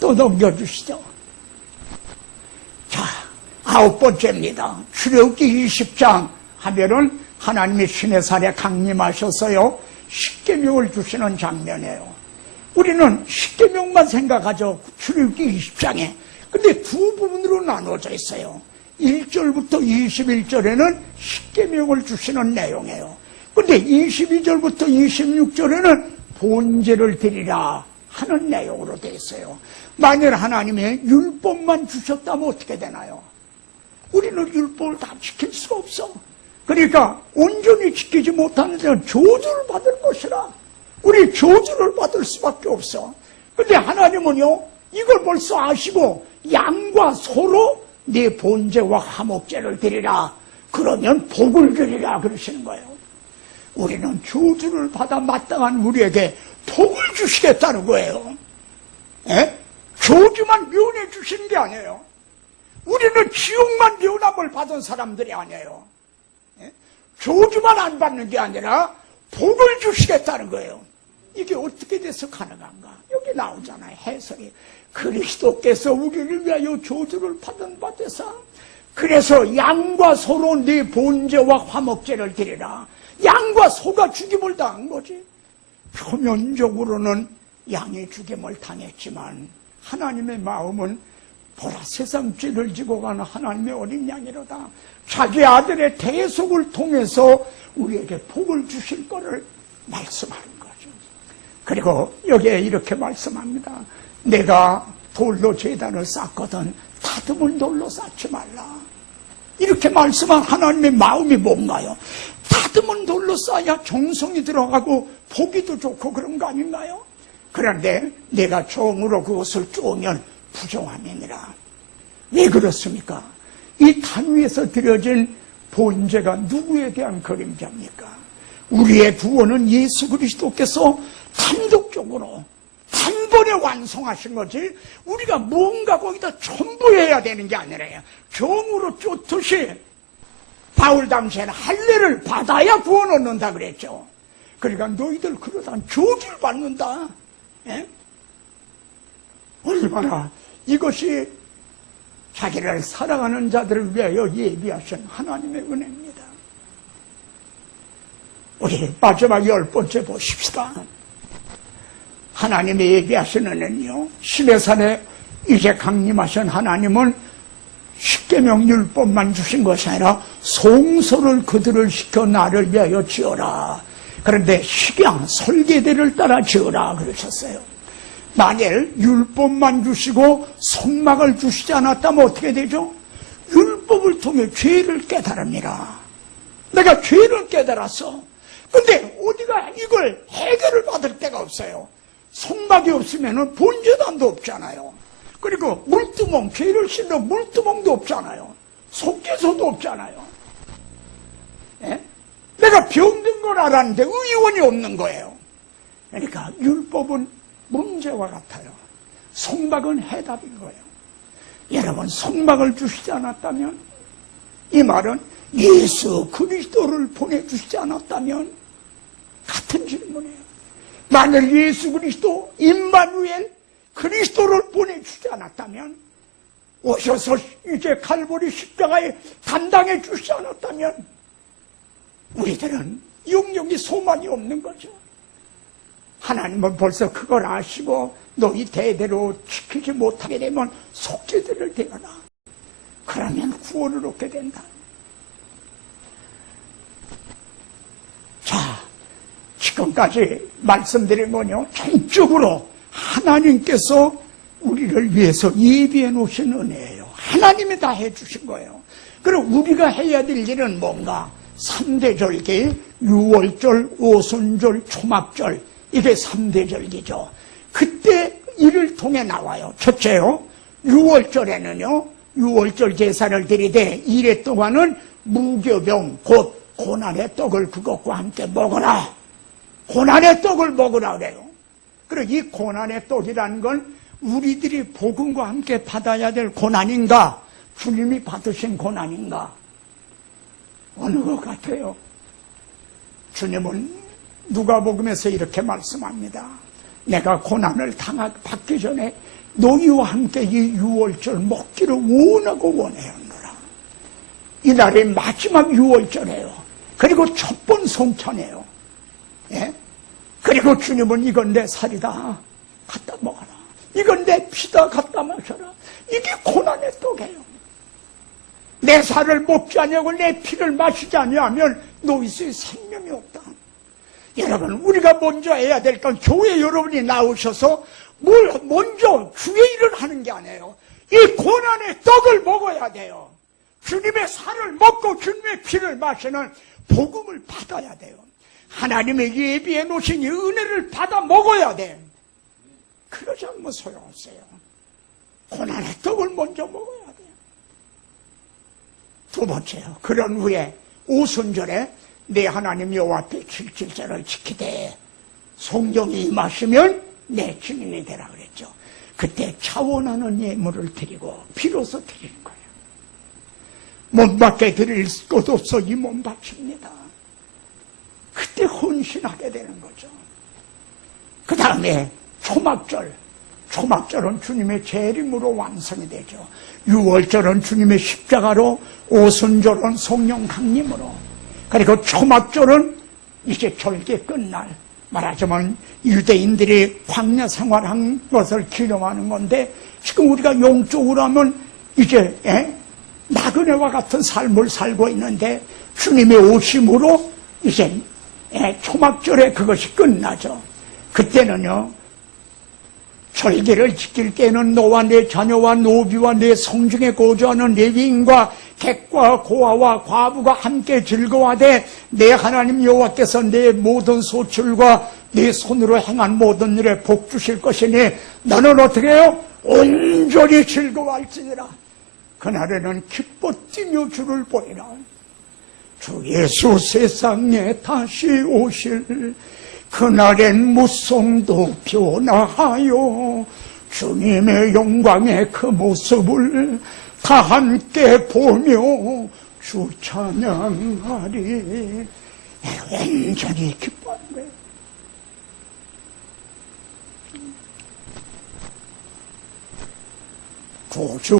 또 넘겨주시죠. 자, 9번째입니다. 출애굽기 20장 하면은 하나님이 시내산에 강림하셔서요 십계명을 주시는 장면이에요. 우리는 십계명만 생각하죠. 출애굽기 20장에. 근데 두 부분으로 나눠져 있어요. 1절부터 21절에는 십계명을 주시는 내용이에요. 근데 22절부터 26절에는 본제를 드리라 하는 내용으로 되어 있어요. 만일 하나님이 율법만 주셨다면 어떻게 되나요? 우리는 율법을 다 지킬 수가 없어. 그러니까 온전히 지키지 못하는 데는 저주를 받을 것이라. 우리 저주를 받을 수밖에 없어. 근데 하나님은요 이걸 벌써 아시고 양과 소로 네 본제와 화목제를 드리라. 그러면 복을 드리라 그러시는 거예요. 우리는 저주를 받아 마땅한 우리에게 복을 주시겠다는 거예요. 저주만 면해 주시는 게 아니에요. 우리는 지옥만 면함을 받은 사람들이 아니에요. 저주만 안 받는 게 아니라 복을 주시겠다는 거예요. 이게 어떻게 돼서 가능한가? 여기 나오잖아요. 해석이. 그리스도께서 우리를 위하여 저주를 받은 바 되사 그래서 양과 소로 네 본제와 화목제를 드리라. 양과 소가 죽임을 당한 거지. 표면적으로는 양이 죽임을 당했지만 하나님의 마음은 보라 세상 죄를 지고 가는 하나님의 어린 양이로다. 자기 아들의 대속을 통해서 우리에게 복을 주실 거를 말씀하는 거죠. 그리고 여기에 이렇게 말씀합니다. 내가 돌로 제단을 쌓거든 다듬은 돌로 쌓지 말라. 이렇게 말씀한 하나님의 마음이 뭔가요? 다듬은 돌로 쌓아야 정성이 들어가고 보기도 좋고 그런 거 아닌가요? 그런데 내가 정으로 그것을 쪼으면 부정함이니라. 왜 그렇습니까? 이 단 위에서 드려진 본제가 누구에 대한 그림자입니까? 우리의 구원은 예수 그리스도께서 단독적으로 단번에 완성하신 거지 우리가 뭔가 거기다 첨부해야 되는 게 아니라요. 정으로 쫓듯이 바울 당시에는 할례를 받아야 구원 얻는다 그랬죠. 그러니까 너희들 그러다 저주를 받는다. 얼마나 이것이 자기를 사랑하는 자들을 위하여 예비하신 하나님의 은혜입니다. 우리 마지막 10번째 보십시다. 하나님의 예비하신 은혜는요, 시내산에 이제 강림하신 하나님은 십계명 율법만 주신 것이 아니라 송소를 그들을 시켜 나를 위하여 지어라. 그런데 식양 설계대를 따라 지어라 그러셨어요. 만일 율법만 주시고 성막을 주시지 않았다면 어떻게 되죠? 율법을 통해 죄를 깨달습니다. 내가 죄를 깨달았어. 근데 어디가 이걸 해결을 받을 데가 없어요. 성막이 없으면 본제단도 없잖아요. 그리고 물두멍, 죄를 씻는 물두멍도 없잖아요. 속죄소도 없잖아요. 예? 내가 병든 걸 알았는데 의원이 없는 거예요. 그러니까 율법은 문제와 같아요. 속박은 해답인 거예요. 여러분, 속박을 주시지 않았다면, 이 말은 예수 그리스도를 보내주시지 않았다면 같은 질문이에요. 만일 예수 그리스도 임마누엘 그리스도를 보내주시지 않았다면, 오셔서 이제 칼보리 십자가에 담당해 주시지 않았다면 우리들은 영영이 소망이 없는 거죠. 하나님은 벌써 그걸 아시고 너희 대대로 지키지 못하게 되면 속죄들을 되거나 그러면 구원을 얻게 된다. 자, 지금까지 말씀드린 건요, 전적으로 하나님께서 우리를 위해서 예비해 놓으신 은혜예요. 하나님이 다 해주신 거예요. 그리고 우리가 해야 될 일은 뭔가? 3대 절기, 유월절, 오순절, 초막절, 이게 3대 절기죠. 그때 일을 통해 나와요. 첫째요, 유월절에는요, 유월절 제사를 드리되 2일 동안은 무교병, 곧 고난의 떡을 그것과 함께 먹어라. 고난의 떡을 먹으라 그래요. 그리고 이 고난의 떡이라는 건 우리들이 복음과 함께 받아야 될 고난인가? 주님이 받으신 고난인가? 어느 것 같아요? 주님은 누가복음에서 이렇게 말씀합니다. 내가 고난을 받기 전에 너희와 함께 이 유월절 먹기를 원하고 원하였노라. 이날이 마지막 유월절이에요. 그리고 첫 번 성찬이에요. 예? 그리고 주님은 이건 내 살이다. 갖다 먹어라. 이건 내 피다. 갖다 마셔라. 이게 고난의 떡이에요. 내 살을 먹지 아니하고 내 피를 마시지 아니하면 너희의 생명이 없다. 여러분, 우리가 먼저 해야 될 건 교회 여러분이 나오셔서 먼저 주의 일을 하는 게 아니에요. 이 고난의 떡을 먹어야 돼요. 주님의 살을 먹고 주님의 피를 마시는 복음을 받아야 돼요. 하나님의 예비해 놓으신 이 은혜를 받아 먹어야 돼. 그러지 않으면 소용없어요. 고난의 떡을 먼저 먹어야 돼요. 두 번째요. 그런 후에 오순절에 내 하나님 여호와 앞에 77절을 지키되 성령이 임하시면 내 증인이 되라 그랬죠. 그때 차원하는 예물을 드리고 비로소 드리는 거예요. 몸밖에 드릴 것 없어 이 몸 바칩니다. 그때 헌신하게 되는 거죠. 그 다음에 초막절은 주님의 재림으로 완성이 되죠. 유월절은 주님의 십자가로, 오순절은 성령 강림으로, 그리고 초막절은 이제 절기 끝날, 말하자면 유대인들이 광야 생활한 것을 기념하는 건데, 지금 우리가 영적으로 하면 이제 나그네와 같은 삶을 살고 있는데 주님의 오심으로 이제 초막절에 그것이 끝나죠. 그때는요, 절기를 지킬 때는 너와 내 자녀와 노비와 내 성중에 거주하는 레위인과 객과 고아와 과부가 함께 즐거워하되 내 하나님 여호와께서 내 모든 소출과 네 손으로 행한 모든 일에 복 주실 것이니 너는 어떻게 해요? 온전히 즐거워할지니라. 그날에는 기뻐 뛰며 주를 보리라. 주 예수 세상에 다시 오실 그날엔 무성도 변화하여 주님의 영광의 그 모습을 다 함께 보며 주 찬양하리. 완전히 기뻐하는 거예요. 구주